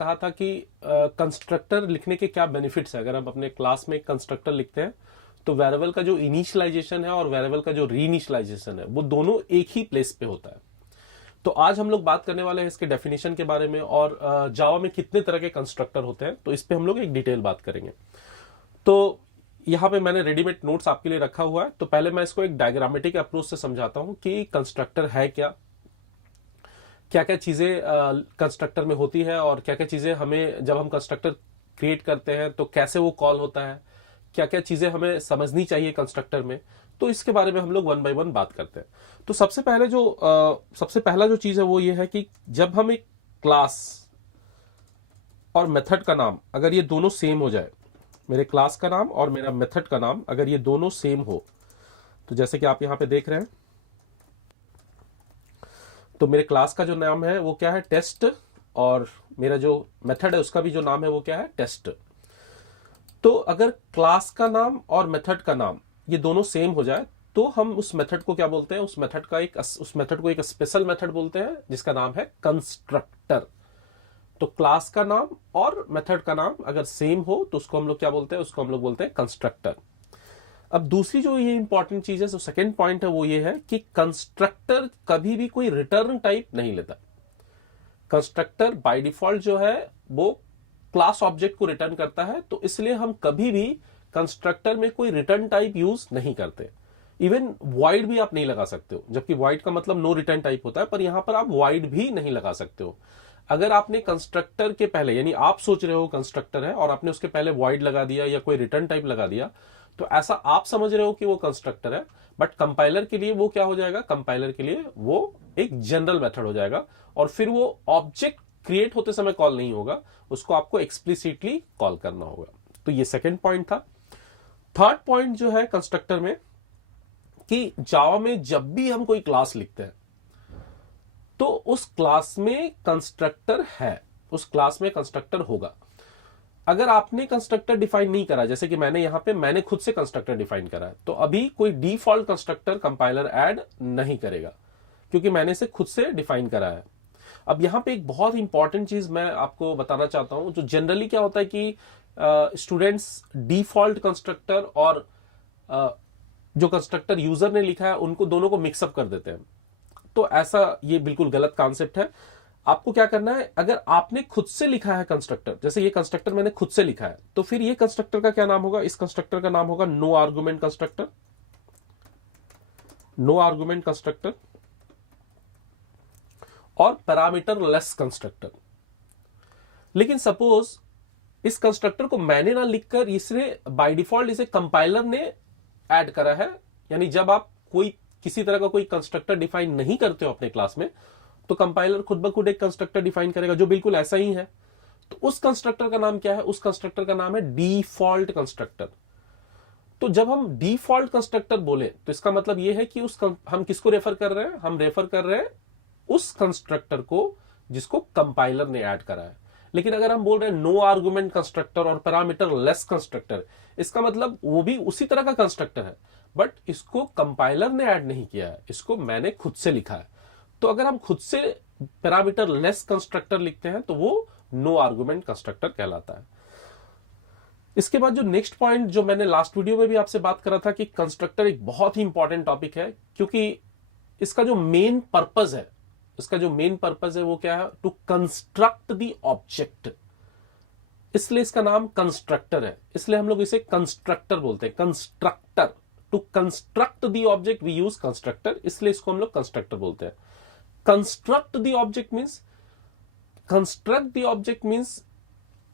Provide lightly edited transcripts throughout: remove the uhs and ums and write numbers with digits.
कहा था कि कंस्ट्रक्टर लिखने के क्या बेनिफिट्स है। अगर हम अपने क्लास में कंस्ट्रक्टर लिखते हैं तो वेरिएबल का जो इनिशियलाइजेशन है और वेरिएबल का जो रीइनिशियलाइजेशन है वो दोनों एक ही प्लेस पे होता है। तो आज हम लोग बात करने वाले हैं इसके डेफिनेशन के बारे में और जावा में कितने तरह के कंस्ट्रक्टर होते हैं, तो इस पे हम लोग एक डिटेल बात करेंगे। तो यहाँ पे मैंने रेडीमेड नोट्स आपके लिए रखा हुआ है। तो पहले मैं इसको एक डायग्रामेटिक अप्रोच से समझाता हूँ कि कंस्ट्रक्टर है क्या, क्या क्या चीजें कंस्ट्रक्टर में होती है और क्या क्या चीजें हमें जब हम कंस्ट्रक्टर क्रिएट करते हैं तो कैसे वो कॉल होता है, क्या क्या चीजें हमें समझनी चाहिए कंस्ट्रक्टर में। तो इसके बारे में हम लोग वन बाय वन बात करते हैं। तो सबसे पहला जो चीज है वो ये है कि जब हम एक क्लास और मेथड का नाम अगर ये दोनों सेम हो जाए, मेरे क्लास का नाम और मेरा मेथड का नाम अगर ये दोनों सेम हो, तो जैसे कि आप यहां पे देख रहे हैं, तो मेरे क्लास का जो नाम है वो क्या है, टेस्ट, और मेरा जो मेथड है उसका भी जो नाम है वो क्या है, टेस्ट। तो अगर क्लास का नाम और मेथड का नाम ये दोनों सेम हो जाए तो हम उस मेथड को क्या बोलते हैं, उस मेथड को एक स्पेशल मेथड बोलते हैं जिसका नाम है कंस्ट्रक्टर। तो क्लास का नाम और मेथड का नाम अगर सेम हो तो उसको हम लोग क्या बोलते हैं, उसको हम लोग बोलते हैं कंस्ट्रक्टर। अब दूसरी जो ये इंपॉर्टेंट चीज है, जो सेकंड पॉइंट है वो ये है कि कंस्ट्रक्टर कभी भी कोई रिटर्न टाइप नहीं लेता। कंस्ट्रक्टर बाय डिफॉल्ट जो है वो क्लास ऑब्जेक्ट को रिटर्न करता है, तो इसलिए हम कभी भी कंस्ट्रक्टर में कोई रिटर्न टाइप यूज नहीं करते। इवन वॉइड भी आप नहीं लगा सकते हो, जबकि वॉइड का मतलब नो रिटर्न टाइप होता है, पर यहां पर आप वॉइड भी नहीं लगा सकते हो। अगर आपने कंस्ट्रक्टर के पहले, यानी आप सोच रहे हो कंस्ट्रक्टर है और आपने उसके पहले वॉइड लगा दिया या कोई रिटर्न टाइप लगा दिया, तो ऐसा आप समझ रहे हो कि वो कंस्ट्रक्टर है, बट कंपाइलर के लिए वो क्या हो जाएगा, कंपाइलर के लिए वो एक जनरल मेथड हो जाएगा और फिर वो ऑब्जेक्ट क्रिएट होते समय कॉल नहीं होगा, उसको आपको एक्सप्लिसिटली कॉल करना होगा। तो ये सेकेंड पॉइंट था। थर्ड पॉइंट जो है कंस्ट्रक्टर में, कि जावा में जब भी हम कोई क्लास लिखते हैं तो उस क्लास में कंस्ट्रक्टर है, उस क्लास में कंस्ट्रक्टर होगा। अगर आपने कंस्ट्रक्टर डिफाइन नहीं करा, जैसे कि मैंने खुद से कंस्ट्रक्टर डिफाइन करा है, तो अभी कोई डिफॉल्ट कंस्ट्रक्टर कंपाइलर ऐड नहीं करेगा क्योंकि मैंने इसे खुद से डिफाइन करा है। अब यहां पे एक बहुत इंपॉर्टेंट चीज मैं आपको बताना चाहता हूं, जो जनरली क्या होता है कि स्टूडेंट्स डिफॉल्ट कंस्ट्रक्टर और जो कंस्ट्रक्टर यूजर ने लिखा है उनको दोनों को मिक्सअप कर देते हैं। तो ऐसा ये बिल्कुल गलत कॉन्सेप्ट है। आपको क्या करना है, अगर आपने खुद से लिखा है कंस्ट्रक्टर, जैसे ये कंस्ट्रक्टर मैंने खुद से लिखा है, तो फिर ये कंस्ट्रक्टर का क्या नाम होगा, इस कंस्ट्रक्टर का नाम होगा no argument constructor, no argument constructor और पैरामीटर लेस कंस्ट्रक्टर। लेकिन सपोज इस कंस्ट्रक्टर को मैंने ना लिखकर इसने बाय डिफॉल्ट इसे कंपाइलर ने ऐड करा है, यानी जब आप कोई किसी तरह का कोई कंस्ट्रक्टर डिफाइन नहीं करते हो अपने क्लास में, तो कंपाइलर खुद ब खुद एक कंस्ट्रक्टर डिफाइन करेगा जो बिल्कुल ऐसा ही है। तो उस कंस्ट्रक्टर का नाम क्या है, उस कंस्ट्रक्टर का नाम है डिफॉल्ट कंस्ट्रक्टर। तो जब हम डिफॉल्ट कंस्ट्रक्टर बोले तो इसका मतलब यह है कि हम किसको रेफर कर रहे हैं, हम रेफर कर रहे हैं उस कंस्ट्रक्टर को जिसको कंपाइलर ने ऐड करा है। लेकिन अगर हम बोल रहे हैं नो आर्गुमेंट कंस्ट्रक्टर और पैरामीटर लेस कंस्ट्रक्टर, इसका मतलब वो भी उसी तरह का कंस्ट्रक्टर है, बट इसको कंपाइलर ने ऐड नहीं किया है, इसको मैंने खुद से लिखा है। तो अगर हम खुद से पैरामीटर लेस कंस्ट्रक्टर लिखते हैं तो वो नो आर्गुमेंट कंस्ट्रक्टर कहलाता है। इसके बाद जो नेक्स्ट पॉइंट जो मैंने लास्ट वीडियो में भी आपसे बात करा था कि कंस्ट्रक्टर एक बहुत ही इंपॉर्टेंट टॉपिक है, क्योंकि इसका जो मेन पर्पज है वो क्या है, टू कंस्ट्रक्ट द ऑब्जेक्ट। इसलिए इसका नाम कंस्ट्रक्टर है, इसलिए हम लोग इसे कंस्ट्रक्टर बोलते हैं, constructor. To construct the object we use constructor, इसलिए इसको हम लोग कंस्ट्रक्टर बोलते हैं। Construct the object means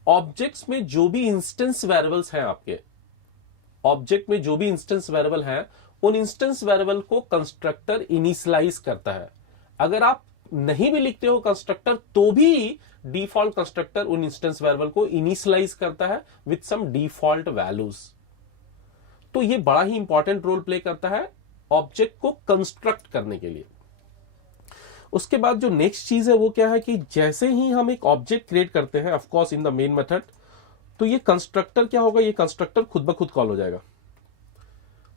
objects में जो भी इंस्टेंस वेरिएबल्स हैं, आपके ऑब्जेक्ट में जो भी इंस्टेंस वेरिएबल हैं, उन इंस्टेंस वेरिएबल को कंस्ट्रक्टर इनिशियलाइज करता है। अगर आप नहीं भी लिखते हो कंस्ट्रक्टर तो भी डिफॉल्ट कंस्ट्रक्टर उन इंस्टेंस वेरिएबल को इनिशियलाइज करता है विथ सम डिफॉल्ट वैल्यूज। तो ये बड़ा ही इंपॉर्टेंट रोल प्ले करता है ऑब्जेक्ट को कंस्ट्रक्ट करने के लिए। उसके बाद जो नेक्स्ट चीज है वो क्या है कि जैसे ही हम एक ऑब्जेक्ट क्रिएट करते हैं, of course in the main method, तो ये कंस्ट्रक्टर क्या होगा, ये कंस्ट्रक्टर खुद ब खुद कॉल हो जाएगा।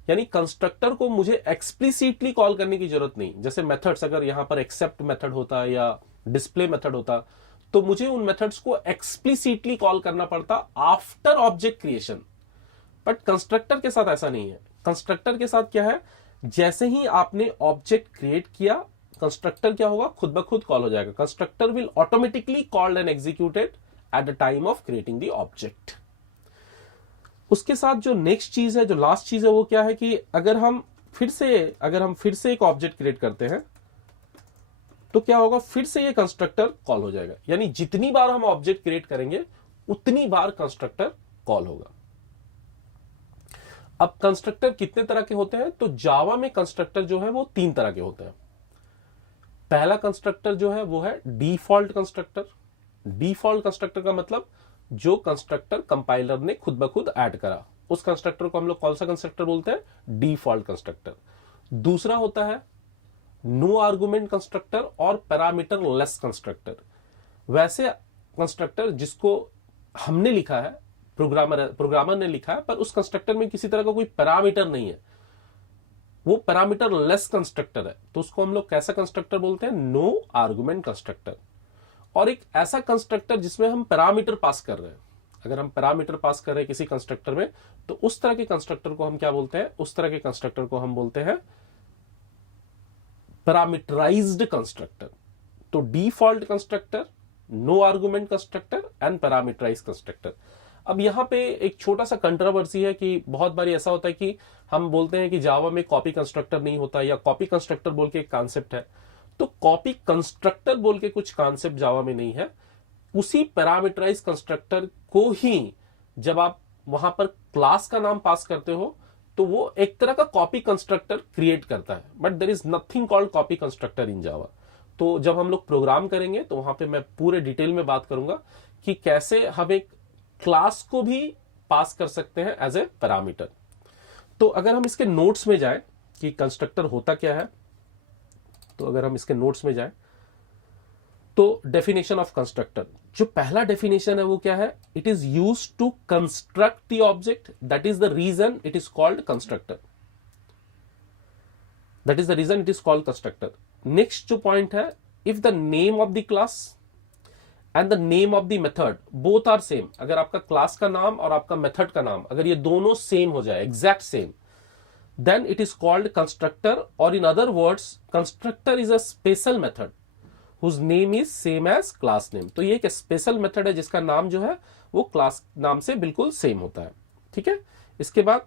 यानी कंस्ट्रक्टर को मुझे एक्सप्लिसिटली कॉल करने की जरूरत नहीं। जैसे मेथड्स, अगर यहां पर एक्सेप्ट मेथड होता या डिस्प्ले मेथड होता तो मुझे उन मेथड्स को एक्सप्लिसिटली कॉल करना पड़ता after object creation. But constructor के साथ ऐसा नहीं है। कंस्ट्रक्टर के साथ क्या है, जैसे ही आपने ऑब्जेक्ट क्रिएट किया, कंस्ट्रक्टर क्या होगा, खुद ब खुद कॉल हो जाएगा। Constructor will automatically called and executed at the time of creating the object. उसके साथ जो नेक्स्ट चीज है, जो लास्ट चीज है, वो क्या है कि अगर हम फिर से एक ऑब्जेक्ट क्रिएट करते हैं तो क्या होगा, फिर से ये कंस्ट्रक्टर कॉल हो जाएगा। यानी जितनी बार हम ऑब्जेक्ट क्रिएट करेंगे उतनी बार कंस्ट्रक्टर कॉल होगा। अब कंस्ट्रक्टर कितने तरह के होते हैं, तो जावा में कंस्ट्रक्टर जो है वो 3 तरह के होते हैं। पहला कंस्ट्रक्टर जो है वो है डिफॉल्ट कंस्ट्रक्टर। डिफॉल्ट कंस्ट्रक्टर का मतलब जो कंस्ट्रक्टर कंपाइलर ने खुद ब खुद ऐड करा, उस कंस्ट्रक्टर को हम लोग कौन सा कंस्ट्रक्टर बोलते हैं, डिफॉल्ट कंस्ट्रक्टर। दूसरा होता है नो आर्गुमेंट कंस्ट्रक्टर और पैरामीटर लेस कंस्ट्रक्टर। वैसे कंस्ट्रक्टर जिसको हमने लिखा है, प्रोग्रामर ने लिखा है, पर उस कंस्ट्रक्टर में किसी तरह का कोई पैरामीटर नहीं है, वो पैरामीटर लेस कंस्ट्रक्टर है, तो उसको हम लोग कैसा कंस्ट्रक्टर बोलते हैं, नो आर्गुमेंट कंस्ट्रक्टर। और एक ऐसा कंस्ट्रक्टर जिसमें हम पैरामीटर पास कर रहे हैं, अगर हम पैरामीटर पास कर रहे हैं किसी कंस्ट्रक्टर में, तो उस तरह के कंस्ट्रक्टर को हम क्या बोलते हैं, उस तरह के कंस्ट्रक्टर को हम बोलते हैं पैरामीटराइज्ड कंस्ट्रक्टर। तो default constructor, no argument constructor and parameterised constructor. अब यहां पे एक छोटा सा कंट्रोवर्सी है कि बहुत बार ऐसा होता है कि हम बोलते हैं कि जावा में कॉपी कंस्ट्रक्टर नहीं होता, या कॉपी कंस्ट्रक्टर बोल के एक कॉन्सेप्ट है। तो कॉपी कंस्ट्रक्टर बोल के कुछ कॉन्सेप्ट जावा में नहीं है। उसी पैरामीटराइज्ड कंस्ट्रक्टर को ही जब आप वहां पर क्लास का नाम पास करते हो तो वो एक तरह का कॉपी कंस्ट्रक्टर क्रिएट करता है, but there is nothing called copy constructor in Java. तो जब हम लोग प्रोग्राम करेंगे तो वहां पे मैं पूरे डिटेल में बात करूंगा कि कैसे हम एक क्लास को भी पास कर सकते हैं एज ए पैरामीटर। तो अगर हम इसके नोट्स में जाएं कि कंस्ट्रक्टर होता क्या है, तो अगर हम इसके नोट्स में जाएं तो डेफिनेशन ऑफ कंस्ट्रक्टर, जो पहला डेफिनेशन है वो क्या है, it is used to construct the object, that is the reason it is called constructor. That is the reason it is called constructor. Next जो पॉइंट है, if the name of the class and the name of the method both are same, अगर आपका class का नाम और आपका method का नाम अगर ये दोनों सेम हो जाए, exact same, then it is called constructor, or in other words constructor is a special method whose name is same as class name। तो ये एक स्पेशल मेथड है जिसका नाम जो है वो क्लास नाम से बिल्कुल सेम होता है। ठीक है, इसके बाद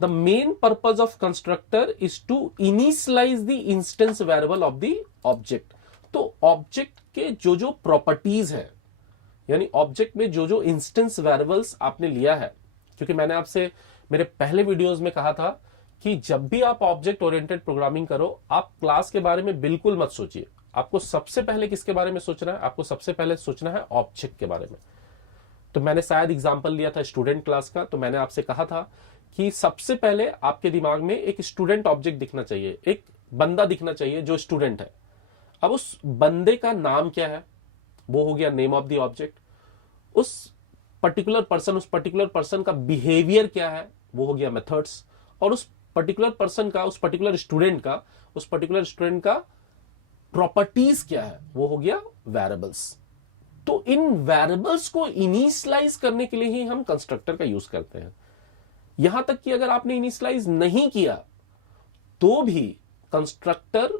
the main purpose of constructor is to initialize the instance variable of the object। तो ऑब्जेक्ट के जो जो प्रॉपर्टीज है, यानी ऑब्जेक्ट में जो जो इंस्टेंस वेरिएबल्स आपने लिया है, क्योंकि मैंने आपसे मेरे पहले वीडियोस में कहा था कि जब भी आप ऑब्जेक्ट ओरिएंटेड प्रोग्रामिंग करो, आप क्लास के बारे में बिल्कुल मत सोचिए। आपको सबसे पहले किसके बारे में सोचना है, आपको सबसे पहले सोचना है ऑब्जेक्ट के बारे में। तो मैंने शायद एग्जांपल लिया था स्टूडेंट क्लास का, तो मैंने आपसे कहा था कि सबसे पहले आपके दिमाग में एक स्टूडेंट ऑब्जेक्ट दिखना चाहिए, एक बंदा दिखना चाहिए जो स्टूडेंट है। अब उस बंदे का नाम क्या है, वो हो गया नेम ऑफ द ऑब्जेक्ट। उस पर्टिकुलर पर्सन का बिहेवियर क्या है, वो हो गया मेथड्स। और उस पर्टिकुलर पर्सन का, उस पर्टिकुलर स्टूडेंट का प्रॉपर्टीज क्या है, वो हो गया वेरिएबल्स। तो इन वेरिएबल्स को इनिशियलाइज करने के लिए ही हम कंस्ट्रक्टर का यूज करते हैं। यहां तक कि अगर आपने इनिशियलाइज नहीं किया तो भी कंस्ट्रक्टर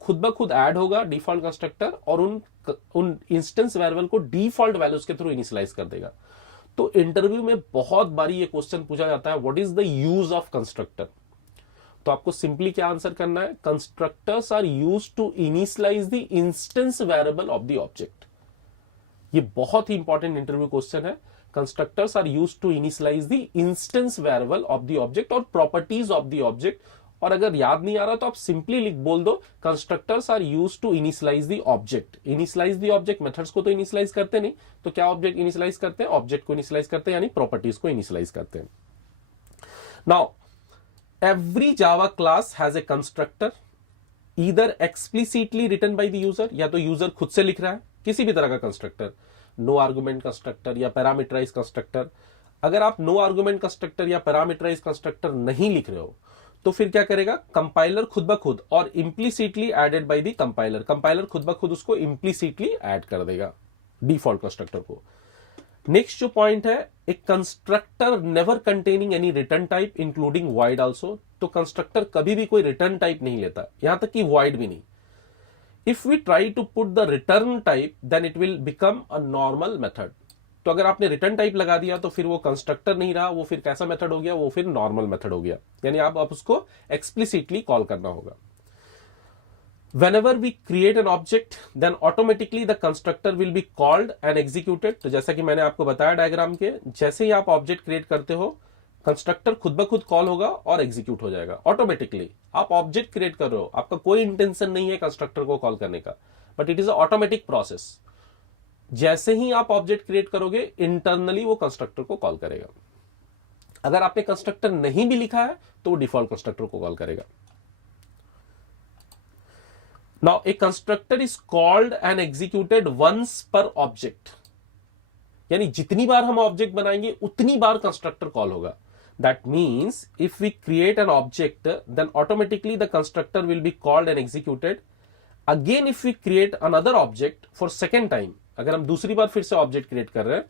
खुद ब खुद ऐड होगा, डिफॉल्ट कंस्ट्रक्टर, और उन इंस्टेंस वेरिएबल को डिफॉल्ट वैल्यूज के थ्रू इनिशियलाइज कर देगा। तो इंटरव्यू में बहुत बारी ये क्वेश्चन पूछा जाता है, what is the use of constructor. तो आपको सिंपली क्या आंसर करना है, constructors are used to initialise the instance variable of the object. ये बहुत ही इंपॉर्टेंट इंटरव्यू क्वेश्चन है। Constructors are used to initialise the instance variable of the object और प्रॉपर्टीज ऑफ द ऑब्जेक्ट। और अगर याद नहीं आ रहा तो आप सिंपली बोल दो, constructors are used to initialise the object. Initialise the object, methods को तो इनिशियलाइज करते नहीं, तो क्या ऑब्जेक्ट इनिशियलाइज करते हैं, ऑब्जेक्ट को इनिशियलाइज करते हैं, यानी प्रॉपर्टीज को इनिशियलाइज करते हैं। Now every Java class has a constructor, either explicitly written by the user, या तो यूजर खुद से लिख रहा है किसी भी तरह का कंस्ट्रक्टर, नो आर्गुमेंट कंस्ट्रक्टर या पैरामीटराइज कंस्ट्रक्टर। अगर आप नो आर्गुमेंट कंस्ट्रक्टर या पैरामीटराइज कंस्ट्रक्टर नहीं लिख रहे हो तो फिर क्या करेगा, कंपाइलर खुद ब खुद, और implicitly added by the compiler, compiler खुद ब खुद उसको इम्प्लिसिटली ऐड कर देगा। डिफॉल्ट कंस्ट्रक्टर को। नेक्स्ट जो पॉइंट है, एक constructor never containing any return type including void also. तो कंस्ट्रक्टर कभी भी कोई रिटर्न टाइप नहीं लेता, यहां तक कि वॉइड भी नहीं। If we try to put the return type then it will become a normal method. तो अगर आपने रिटर्न टाइप लगा दिया तो फिर वो कंस्ट्रक्टर नहीं रहा, वो फिर कैसा मेथड हो गया, वो फिर नॉर्मल मेथड हो गया। यानी आप उसको एक्सप्लिसिटली कॉल करना होगा। Whenever we create an object, then automatically the constructor will be called and executed। तो जैसा कि मैंने आपको बताया डायग्राम के, जैसे ही आप ऑब्जेक्ट क्रिएट करते हो, कंस्ट्रक्टर खुद ब खुद कॉल होगा और एग्जीक्यूट हो जाएगा ऑटोमेटिकली। आप ऑब्जेक्ट क्रिएट कर रहे हो, आपका कोई इंटेंशन नहीं है कंस्ट्रक्टर को कॉल करने का, but it is a automatic process. जैसे ही आप ऑब्जेक्ट क्रिएट करोगे, इंटरनली वो कंस्ट्रक्टर को कॉल करेगा। अगर आपने कंस्ट्रक्टर नहीं भी लिखा है तो वो डिफॉल्ट कंस्ट्रक्टर को कॉल करेगा। Now a constructor is called and executed once per object। यानी जितनी बार हम ऑब्जेक्ट बनाएंगे उतनी बार कंस्ट्रक्टर कॉल होगा। That means if we create an object, then automatically the constructor will be called and executed। Again if we create another object for second time, अगर हम दूसरी बार फिर से ऑब्जेक्ट क्रिएट कर रहे हैं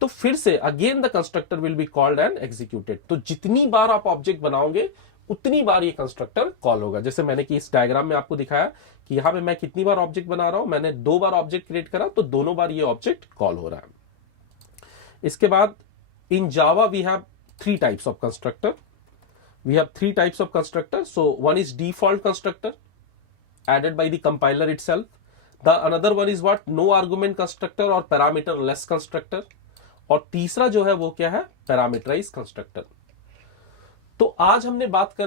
तो फिर से again the constructor will be called and executed. तो जितनी बार आप ऑब्जेक्ट बनाओगे उतनी बार ये कंस्ट्रक्टर कॉल होगा। जैसे मैंने कि इस डायग्राम में आपको दिखाया कि यहां पे मैं कितनी बार ऑब्जेक्ट बना रहा हूं, मैंने 2 बार ऑब्जेक्ट क्रिएट करा तो दोनों बार ये ऑब्जेक्ट कॉल हो रहा है। इसके बाद in Java we have 3 types of constructor. We have 3 types of constructor. So one is default constructor added by the compiler itself। The another one is what, no argument constructor और parameter less constructor। और तीसरा जो है वो क्या है, parameterise constructor. तो आज हमने बात कर